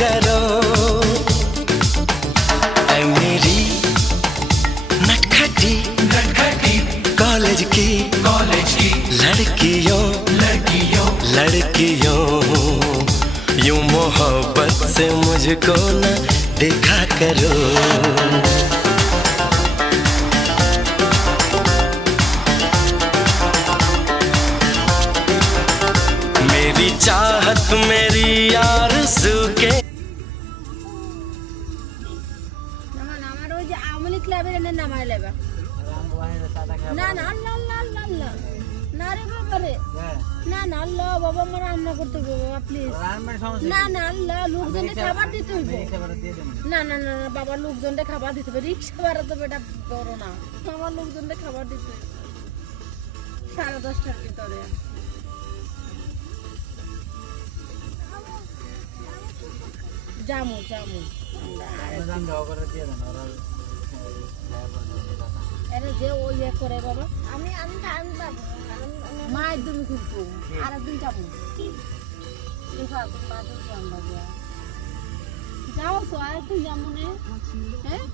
करो। ऐ मेरी नटखटी कॉलेज की लड़कियों यूं मोहब्बत से मुझको न देखा करो। मेरी चाहत मेरी आरज़ू के আমার ওই যে আমলি ক্লাবের এনে নামাই লেবা না না আল্লাহ আল্লাহ আল্লাহ আল্লাহ না রে বাবা রে না না আল্লাহ বাবা আমার রান্না করতে হবে বাবা প্লিজ না না আল্লাহ লোকজনকে খাবার দিতে হইবে না না না বাবা লোকজনকে খাবার দিতে হবে রিকশা ভাড়া তো বেটা বড় না আমার লোকজনকে খাবার দিতে হইবে 10:30টার ভিতরে জামু আরে যে ও ইয়ে করে বাবা আমি মায়ের তুমি ঘুরবো আর একদিন যাবো যাও তো আর একদিন যাবো না হ্যাঁ